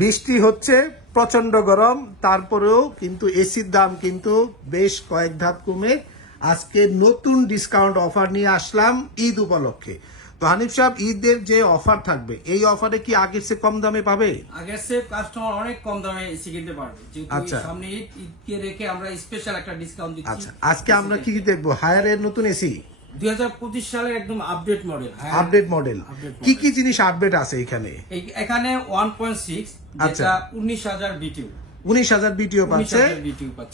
বৃষ্টি হচ্ছে, প্রচন্ড গরম, তারপরেও কিন্তু এসির দাম কিন্তু বেশ কয়েক ধাপ কমে আজকে নতুন ডিসকাউন্ট অফার নিয়ে আসলাম ঈদ উপলক্ষে। তো হানিফ সাহেব, ঈদের যে অফার থাকবে এই অফারে কি আগের চেয়ে কম দামে পাবে? আগের চেয়ে কাস্টমার অনেক কম দামে এসি কিনতে পারবে, আচ্ছা, যেহেতু সামনে ঈদকে রেখে আমরা স্পেশাল একটা ডিসকাউন্ট দিচ্ছি। আচ্ছা, আজকে আমরা কি কি দেখবো? হায়ারের নতুন এসি 2025 সালের একদম আপডেট মডেল। আপডেট মডেল কি কি জিনিস আপডেট আছে এখানে? এখানে 1.6 যেটা 19,000 বিটিউ, 19,000 বিটিও পাচ্ছে।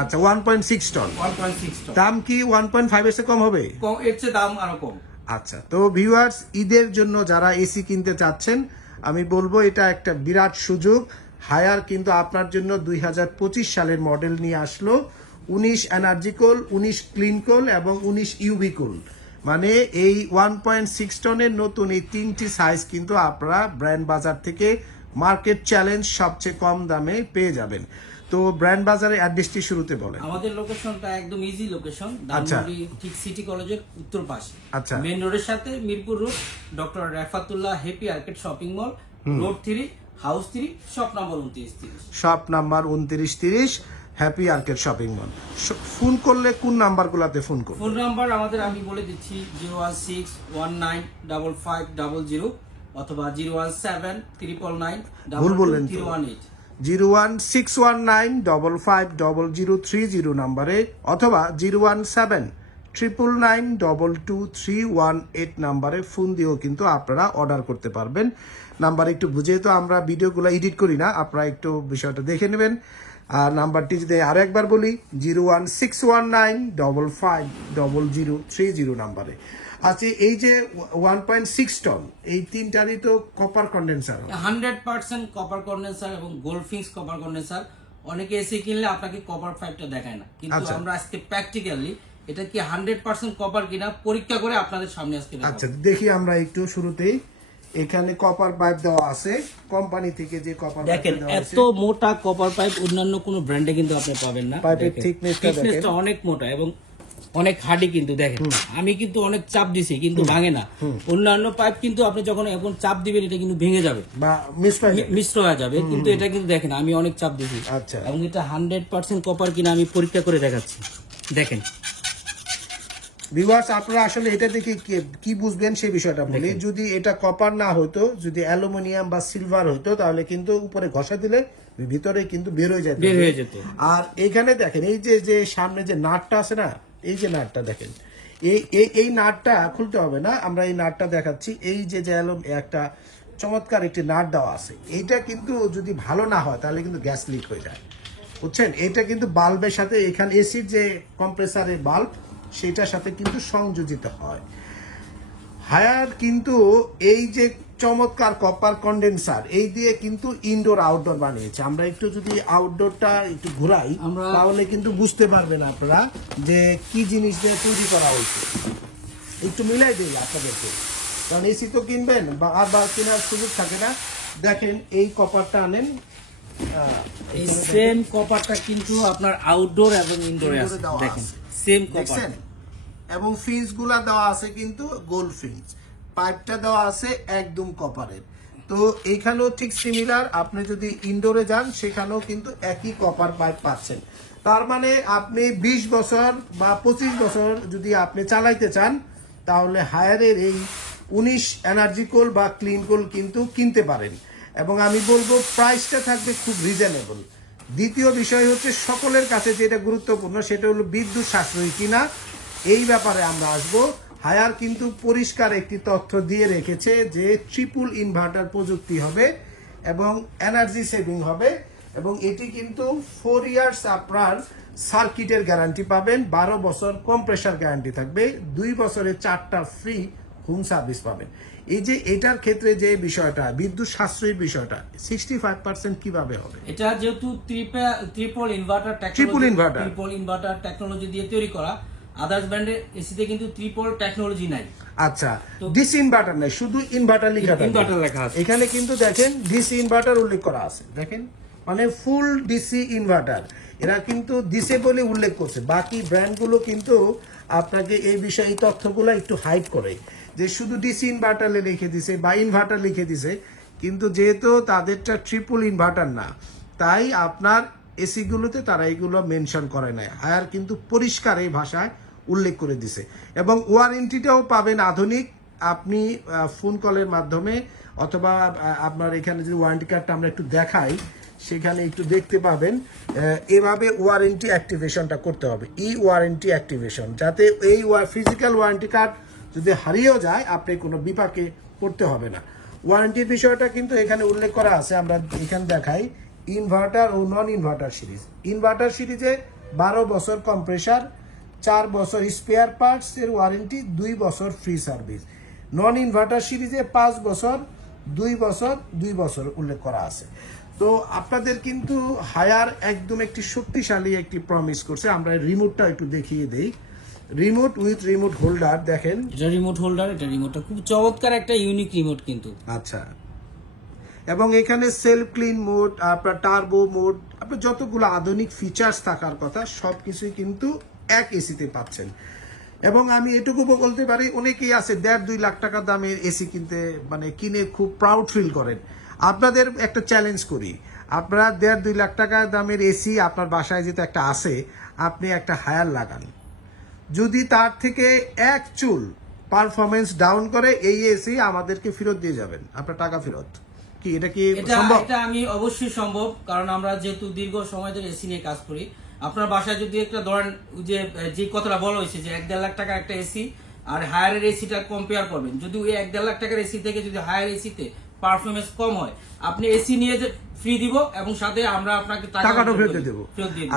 আচ্ছা, 1.6 টন। 1.6 টন দাম কি 1.5 এর চেয়ে কম হবে? কম, এর চেয়ে দাম আরো কম। আচ্ছা, তো ভিউয়ার্স, ঈদের জন্য যারা এসি কিনতে চাচ্ছেন আমি বলবো এটা একটা বিরাট সুযোগ। হায়ার কিন্তু আপনার জন্য 2025 সালের মডেল নিয়ে আসলো। 19 এনার্জি কোল, 19 ক্লিন কোল এবং 19 ইউভি কোল, মানে এই 1.6 টনের নতুন এই তিনটি সাইজ কিন্তু আপনারা ব্র্যান্ড বাজার থেকে মার্কেট চ্যালেঞ্জ সবচেয়ে কম দামে পেয়ে যাবেন। তো ব্র্যান্ড বাজারের অ্যাড্রেসটি শুরুতে বলেন। আমাদের লোকেশনটা একদম ইজি লোকেশন, আচ্ছা, ধানমন্ডি ঠিক সিটি কলেজের উত্তর পাশে। আচ্ছা, মেইন রোডের সাথে Mirpur road, doctor Refatullah happy arcade shopping mall, road 3, house 3, shop number 2930। Shop number 2930, happy arcade shopping mall. Phone করলে কোন নাম্বারগুলোতে ফোন করব? ফোন নাম্বার আমাদের আমি বলে দিচ্ছি 016195500 অথবা 01799 ভুল বললেন তো, 018 01619550030 নাম্বারে অথবা 01799922318 নাম্বারে ফোন দিয়েও কিন্তু আপনারা অর্ডার করতে পারবেন। নাম্বার একটু বুঝে, তো আমরা ভিডিওগুলো এডিট করি না, আপনারা একটু বিষয়টা দেখে নেবেন। আর নাম্বারটি যদি আরো একবার বলি, 01619550030 নাম্বারে। আচ্ছা, এই যে 1.6 টন এই তিনটারই তো কপার কন্ডেন্সার, 100% কপার কন্ডেন্সার এবং গোল্ডফিংস কপার কন্ডেন্সার। অনেকে এসে কিনলে আপনাকে কপার ফাইভটা দেখায় না, কিন্তু আমরা আজকে প্র্যাকটিক্যালি এটা কি 100% কপার কিনা পরীক্ষা করে আপনাদের সামনে আজকে দেখাবো। আচ্ছা, দেখি আমরা একটু শুরুতেই। এখানে কপার পাইপ দেওয়া আছে কোম্পানি থেকে, যে কপার দেখেন এত মোটা কপার পাইপ অন্যান্য কোনো ব্র্যান্ডে কিন্তু আপনি পাবেন না। পাইপের থিকনেসটা অনেক মোটা এবং অনেক হার্ডি কিন্তু। দেখেন আমি কিন্তু অনেক চাপ দিছি কিন্তু ভাঙে না। অন্যান্য পাইপ কিন্তু আপনি যখন এখন চাপ দিবেন এটা কিন্তু ভেঙে যাবে বা মিশ্র হয়ে যাবে, কিন্তু এটা কিন্তু দেখেন আমি অনেক চাপ দিছি। আচ্ছা, এবং এটা 100% কপার কিনা আমি পরীক্ষা করে দেখাচ্ছি। দেখেন ভিউয়ার্স, আপনারা আসলে এটা দেখে কি বুঝবেন সেই বিষয়টা বলি। যদি এটা কপার না হতো, যদি অ্যালুমিনিয়াম বা সিলভার হতো, তাহলে কিন্তু উপরে ঘষা দিলে ভিতরে কিন্তু বের হয়ে যেত। আর এখানে দেখেন এই যে সামনে যে নাটটা আছে না, এই যে নাটটা দেখেন, এই নাটটা খুলতে হবে না, আমরা এই নাটটা দেখাচ্ছি। এই যে একটা চমৎকার একটি নাট দেওয়া আছে, এইটা কিন্তু যদি ভালো না হয় তাহলে কিন্তু গ্যাস লিক হয়ে যায়, বুঝছেন। এটা কিন্তু বাল্বের সাথে, এখানে এসির যে কম্প্রেসারের বাল্ব সেটার সাথে কিন্তু সংযোজিত হয়। হায়ার কিন্তু এই যে চমৎকার কপার কন্ডেন্সার এই দিয়ে কিন্তু ইনডোর আউটডোর বানিয়েছে। আমরা একটু যদি আউটডোরটা একটু ঘুরাই তাহলে কিন্তু বুঝতে পারবেন আপনারা যে কি জিনিস দিয়ে তৈরি করা হয়েছে। একটু মিলাই দিই আপনাদেরকে, কারণ এসি তো কিনবেন বা কেনার সুযোগ থাকে না। দেখেন এই কপারটা আনেন, এই সেম কপারটা কিন্তু আপনার আউটডোর এবং ইনডোরে আছে। দেখেন সেম কপার এবং ফিন্স গুলা দেওয়া আছে কিন্তু গোল্ড ফিন্স, পাইপটা দেওয়া আছে একদম কপারের। তো এইখানেও ঠিক সিমিলার, আপনি যদি ইনডোরে যান সেখানেও কিন্তু একই কপার পাইপ পাচ্ছেন। তার মানে আপনি 20 বছর বা 25 বছর যদি আপনি চালাইতে চান তাহলে হায়ারের এই 19 এনার্জি কোল বা ক্লিন কোল কিন্তু কিনতে পারেন। এবং আমি বলবো প্রাইসটা থাকবে খুব রিজনেবল। দ্বিতীয় বিষয় হচ্ছে সকলের কাছে যেটা গুরুত্বপূর্ণ সেটা হলো বিদ্যুৎ সাশ্রয়ী কিনা, এই ব্যাপারে আমরা আসবো। হায়ার কিন্তু পরিষ্কার একটি তথ্য দিয়ে রেখেছে যে ট্রিপল ইনভার্টার প্রযুক্তি হবে এবং এনার্জি সেভিং হবে, এবং এটি কিন্তু 4 ইয়ার্স আপনার সার্কিটের গ্যারান্টি পাবেন, 12 বছর কম্প্রেসার গ্যারান্টি থাকবে, 2 বছরে 4টা ফ্রি হোম সার্ভিস পাবেন। এই যে এটার ক্ষেত্রে যে বিষয়টা বিদ্যুৎ সাশ্রয়ীর বিষয়টা 65% কিভাবে হবে? এটা যেহেতু ট্রিপল ইনভার্টার টেকনোলজি দিয়ে তৈরি করা, আদার্স ব্র্যান্ডের এসিতে কিন্তু ট্রিপল টেকনোলজি নাই। আচ্ছা, ডিসি ইনভার্টার নাই, শুধু ইনভার্টার লেখা আছে। এখানে কিন্তু দেখেন ডিসি ইনভার্টার উল্লেখ করা আছে, দেখেন মানে ফুল ডিসি ইনভার্টার। এরা কিন্তু দিছে বলে উল্লেখ করছে, বাকি ব্র্যান্ডগুলো কিন্তু আপনাকে এই বিষয়ে এই তথ্যগুলো একটু হাইড করে যে শুধু ডিসি ইনভার্টারে লিখে দিছে বা ইনভার্টার লিখে দিছে, কিন্তু যেহেতু তাদেরটা ট্রিপল ইনভার্টার না, তাই আপনার এসি গুলোতে তারা এগুলো মেনশন করে নাই। হায়ার কিন্তু পরিষ্কার এই ভাষায় উল্লেখ করে দিছে, এবং ওয়ারেন্টিটাও পাবেন আধুনিক। আপনি ফোন কলের মাধ্যমে অথবা আপনার এখানে যদি ওয়ারেন্টি কার্ডটা আমরা একটু দেখাই, সেখানে একটু দেখতে পাবেন এভাবে ওয়ারেন্টি অ্যাক্টিভেশনটা করতে হবে, ই ওয়ারেন্টি অ্যাক্টিভেশন, যাতে এই ফিজিক্যাল ওয়ারেন্টি কার্ড যদি হারিয়েও যায় আপনি কোনো বিপাকে পড়তে হবে না। ওয়ারেন্টির বিষয়টা কিন্তু এখানে উল্লেখ করা আছে, আমরা এখানে দেখাই ইনভার্টার ও নন ইনভার্টার সিরিজ। ইনভার্টার সিরিজে 12 বছর কম্প্রেসার, 4 বছর স্পেয়ার পার্টস এর ওয়ারেন্টি, 2 বছর ফ্রি সার্ভিস। নন ইনভার্টার সিরিজে 5 বছর, 2 বছর, 2 বছর উল্লেখ করা আছে। তো আপনাদের কিন্তু হায়ার একদম একটি শক্তিশালী একটি প্রমিস করছে। আমরা রিমোটটা একটু দেখিয়ে দেই। রিমোট উইথ রিমোট হোল্ডার দেখেন, এটা রিমোট হোল্ডার, এটা রিমোটটা খুব চমৎকার একটা ইউনিক রিমোট কিন্তু। আচ্ছা, এবং এখানে সেলফ ক্লিন মোড, আপনার টার্বো মোড, আপনার যতগুলো আধুনিক ফিচার্স থাকার কথা সবকিছুই কিন্তু এক এসিতে পাচ্ছেন। এবং আমি এটুকু বলতে পারি, অনেকেই আছে 1.5-2 লাখ টাকা দামের এসি কিনতে মানে কিনে খুব প্রাউড ফিল করেন। আপনাদের একটা চ্যালেঞ্জ করি, আপনারা 1.5-2 লাখ টাকা দামের এসি আপনার বাসায় যেহেতু একটা আছে, আপনি একটা হায়ার লাগান। যদি তার থেকে এক চুল পারফরমেন্স ডাউন করে, এই এসি আমাদেরকে ফেরত দিয়ে যাবেন, আপনার টাকা ফেরত। কি এটা কি সম্ভব? এটা আমি অবশ্যই সম্ভব, কারণ আমরা যেহেতু দীর্ঘ সময় ধরে এসি নিয়ে কাজ করি। আপনার বাসায় যদি একটা ধরেন যে কথাটা বলা হয়েছে যে 1-1.5 লাখ টাকা একটা এসি আর হায়ারের এসিটা কম্পেয়ার করবেন, যদি ওই 1-1.5 লাখ টাকার এসি থেকে যদি হায়ার এসিতে পারফরমেন্স কম হয়, আপনি এসি নিয়ে ফ্রি দিব এবং সাথে আমরা আপনাকে টাকাটা ফেরত দেবো।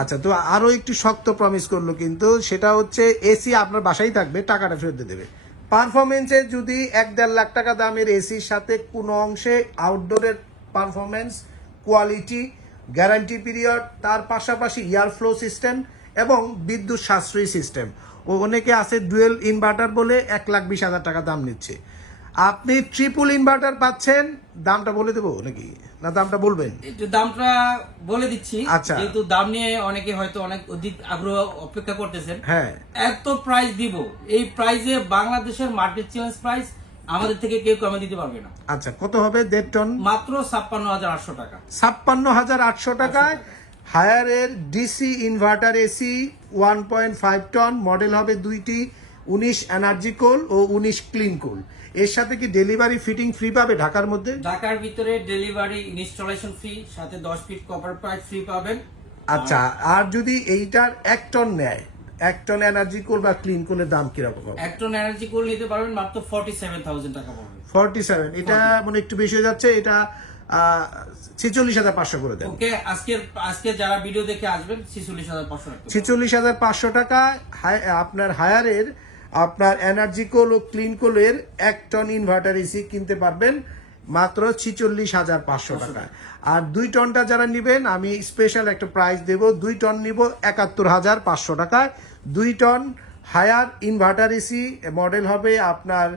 আচ্ছা, তো আরো একটু শক্ত প্রমিস করলো কিন্তু, সেটা হচ্ছে এসি আপনার বাসায় থাকবে, টাকাটা ফেরত দিয়ে দেবে। পারফরমেন্সে যদি 1-1.5 লাখ টাকা দামের এসির সাথে কোনো অংশে আউটডোরের পারফরমেন্স, কোয়ালিটি, গ্যারান্টি পিরিয়ড, তার পাশাপাশি এয়ার ফ্লো সিস্টেম এবং বিদ্যুৎ সাশ্রয়ী সিস্টেম, ও অনেকে আছে ডুয়েল ইনভার্টার বলে 1,20,000 টাকা দাম নিচ্ছে। আপনি ট্রিপল ইনভার্টার পাচ্ছেন, দামটা বলে দেবো নাকি, না দামটা বলবেন? একটু দামটা বলে দিচ্ছি। আচ্ছা, যেহেতু দাম নিয়ে অনেকে হয়তো অনেক অধিক আগ্রহ অপেক্ষা করতেছেন। হ্যাঁ, এত প্রাইস দিব, এই প্রাইসে বাংলাদেশের মার্কেট চ্যালেঞ্জ প্রাইস আমাদের থেকে কেউ কমে দিতে পারবে না। আচ্ছা, কত হবে? 1.5 টন, মাত্র 56,800 টাকা। 56,800 টাকায় হায়ারের DC inverter AC 1.5 ton, model হবে দুইটি, 19 এনার্জি কোল ও 19 ক্লিন কোল। এর সাথে কি ডেলিভারি ফিটিং ফ্রি পাবে ঢাকার মধ্যে? ঢাকার ভিতরে ডেলিভারি, ইনস্টলেশন ফ্রি, সাথে 10 ফিট কপার পাইপ ফ্রি পাবেন। আচ্ছা, আর যদি এইটার 1 টন নেয়, 1 টন এনার্জি কোল বা ক্লিন কোলের দাম কিরকম হবে? 1 টন এনার্জি কোল নিতে পারবেন মাত্র 47,000 টাকা পড়বে। 47, এটা মানে একটু বেশি হয়ে যাচ্ছে, এটা 46,500 করে দেন। ওকে, আজকে যারা ভিডিও দেখে আসবেন 46,500 টাকা। 46,500 টাকা আপনার হায়ারের আপনার এনার্জি কোল ও ক্লিন কোলের 1 টন ইনভার্টার এসি কিনতে পারবেন মাত্র 46,500 টাকায়। আর 2 টনটা যারা নিবেন, আমি স্পেশাল একটা প্রাইস দেব, 2 টন নিব 71,500 টাকায়। 2 ton Haier inverter AC, model হবে আপনার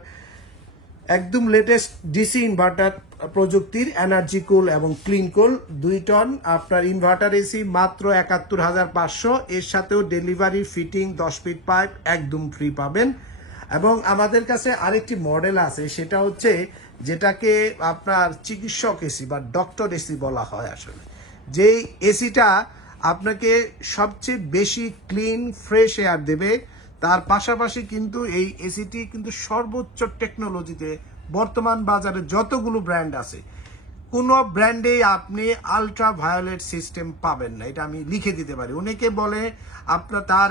একদম লেটেস্ট ডিসি ইনভার্টার প্রযুক্তির এনার্জি কুল এবং ক্লিন কুল, 2 টন আপনার ইনভার্টার এসি মাত্র 71,500। এর সাথেও ডেলিভারি, ফিটিং, 10 ফিট পাইপ একদম ফ্রি পাবেন। এবং আমাদের কাছে আরেকটি মডেল আছে, সেটা হচ্ছে যেটাকে আপনার চিকিৎসক এসি বা ডক্টর এসি বলা হয়। আসলে যেই এসিটা আপনাকে সবচেয়ে বেশি ক্লিন ফ্রেশ এয়ার দেবে, তার পাশাপাশি কিন্তু এই এসিটি কিন্তু সর্বোচ্চ টেকনোলজিতে বর্তমান বাজারে যতগুলো ব্র্যান্ড আছে, কোনো ব্র্যান্ডেই আপনি আলট্রা ভায়োলেট সিস্টেম পাবেন না, এটা আমি লিখে দিতে পারি। অনেকে বলে আপনার তার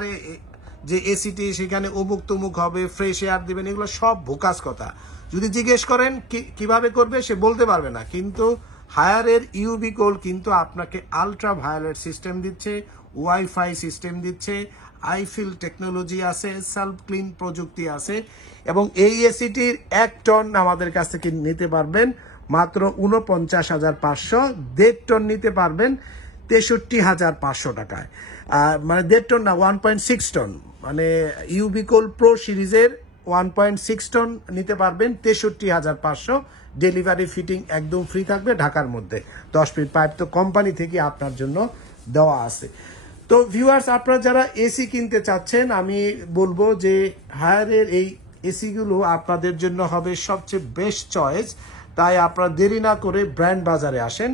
যে এসিটি সেখানে অমুক তমুক হবে, ফ্রেশ এয়ার দিবেন, এগুলো সব ভোকাস কথা। যদি জিজ্ঞেস করেন কিভাবে করবে, সে বলতে পারবে না। কিন্তু হায়ারের ইউভি কোল কিন্তু আপনাকে আলট্রা ভায়োলেট সিস্টেম দিচ্ছে, ওয়াইফাই সিস্টেম দিচ্ছে, আইফিল টেকনোলজি আছে, সেলফ ক্লিন প্রযুক্তি আছে। এবং এই এসিটির 1 টন আমাদের কাছ থেকে নিতে পারবেন মাত্র 49,500, 1.5 টন নিতে পারবেন 63,500 টাকায়। মানে 1.5 টন না, 1.6 টন, মানে ইউবিকোল প্রো সিরিজের 1.6 টন নিতে পারবেন 63,500। ডেলিভারি, ফিটিং একদম ফ্রি থাকবে ঢাকার মধ্যে। 10 ফিট পাইপ তো কোম্পানি থেকে আপনার জন্য দেওয়া আছে। তো ভিউয়ার্স, আপনারা যারা এসি কিনতে চাচ্ছেন, আমি বলবো যে হায়ারের এই এসিগুলো আপনাদের জন্য হবে সবচেয়ে বেস্ট চয়েস। তাই আপনারা দেরি না করে ব্র্যান্ড বাজারে আসেন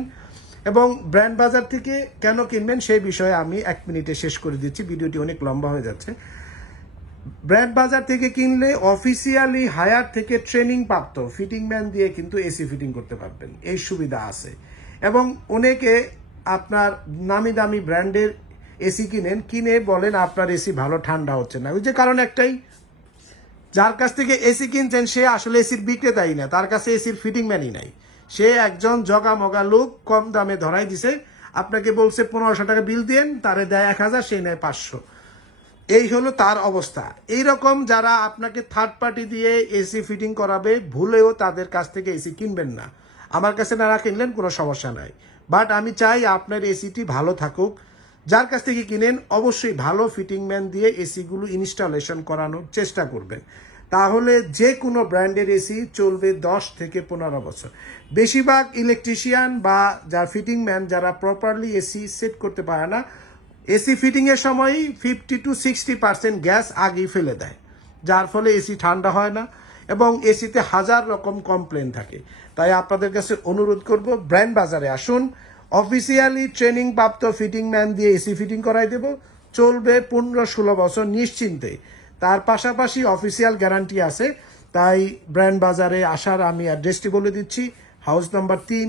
এবং ব্র্যান্ড বাজার থেকে কেন কিনবেন সেই বিষয়ে আমি 1 মিনিটে শেষ করে দিচ্ছি, ভিডিওটি অনেক লম্বা হয়ে যাচ্ছে। ব্র্যান্ড বাজার থেকে কিনলে অফিসিয়ালি হায়ার থেকে ট্রেনিং প্রাপ্ত ফিটিং ম্যান দিয়ে কিন্তু এসি ফিটিং করতে পারবেন, এই সুবিধা আছে। এবং অনেকে আপনার নামি দামি ব্র্যান্ডের এসি কিনে বলেন আপনার এসি ভালো ঠান্ডা হচ্ছে না। ওই যে কারণ একটাই, যার কাছ থেকে এসি কিনছেন সে আসলে এসির বিক্রেতাই না, তার কাছে এসির ফিটিং ম্যানই নাই। সে একজন জগা মগা লোক কম দামে ধরাই দিছে, আপনাকে বলছে 1500 টাকা বিল দেন, তারে দেয় 1000, সে নেয় 500। এই হলো তার অবস্থা। এইরকম যারা আপনাকে থার্ড পার্টি দিয়ে এসি ফিটিং করাবে, ভুলেও তাদের কাছ থেকে এসি কিনবেন না। আমার কাছে না কিনলেন কোনো সমস্যা নাই, বাট আমি চাই আপনার এসিটি ভালো থাকুক। যার কাছ থেকে কিনেন অবশ্যই ভালো ফিটিং ম্যান দিয়ে এসিগুলো ইনস্টলেশন করানোর চেষ্টা করবেন, তাহলে যে কোনো ব্র্যান্ডের এসি চলবে 10 থেকে 15 বছর। বেশিরভাগ ইলেকট্রিশিয়ান বা যারা ফিটিং ম্যান যারা প্রপারলি এসি সেট করতে পারে না, এসি ফিটিং এর সময় 50 to 60% গ্যাস আগেই ফেলে দেয়, যার ফলে এসি ঠান্ডা হয় না এবং এসিতে হাজার রকম কমপ্লেন থাকে। তাই আপনাদের কাছে অনুরোধ করব, ব্র্যান্ড বাজারে আসুন, অফিসিয়ালি ট্রেনিং প্রাপ্ত ফিটিং ম্যান দিয়ে এসি ফিটিং করাই দেব, চলবে 15-16 বছর নিশ্চিন্তে। তার পাশাপাশি অফিসিয়াল গ্যারান্টি আছে। তাই ব্র্যান্ড বাজারে আসার আমি অ্যাড্রেসটি বলে দিচ্ছি, house number 3,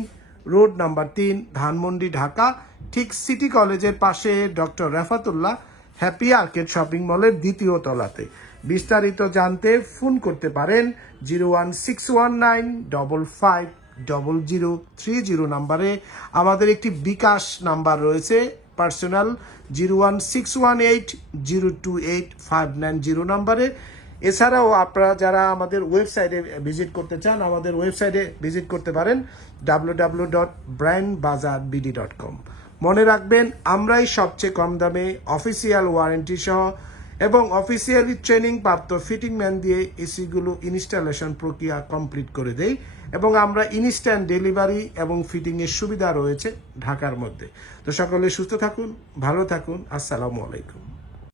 road number 3, Dhanmondi, Dhaka, ঠিক সিটি কলেজের পাশে doctor Refatullah happy arcade shopping মলের 2য় তলাতে। বিস্তারিত জানতে ফোন করতে পারেন 01619550030 নাম্বারে। আমাদের একটি বিকাশ নাম্বার রয়েছে পার্সোনাল 01618028590 নাম্বারে। এছাড়াও আপনারা যারা আমাদের ওয়েবসাইটে ভিজিট করতে চান, আমাদের ওয়েবসাইটে ভিজিট করতে পারেন www.brandbazarbd.com। মনে রাখবেন, আমরাই সবচেয়ে কম দামে অফিসিয়াল ওয়ারেন্টি সহ এবং অফিসিয়ালি ট্রেনিং প্রাপ্ত ফিটিং ম্যান দিয়ে এসিগুলো ইনস্টলেশন প্রক্রিয়া কমপ্লিট করে দেই এবং আমরা ইনস্ট্যান্ট ডেলিভারি এবং ফিটিংয়ের সুবিধা রয়েছে ঢাকার মধ্যে। তো সকলে সুস্থ থাকুন, ভালো থাকুন, আসসালামু আলাইকুম।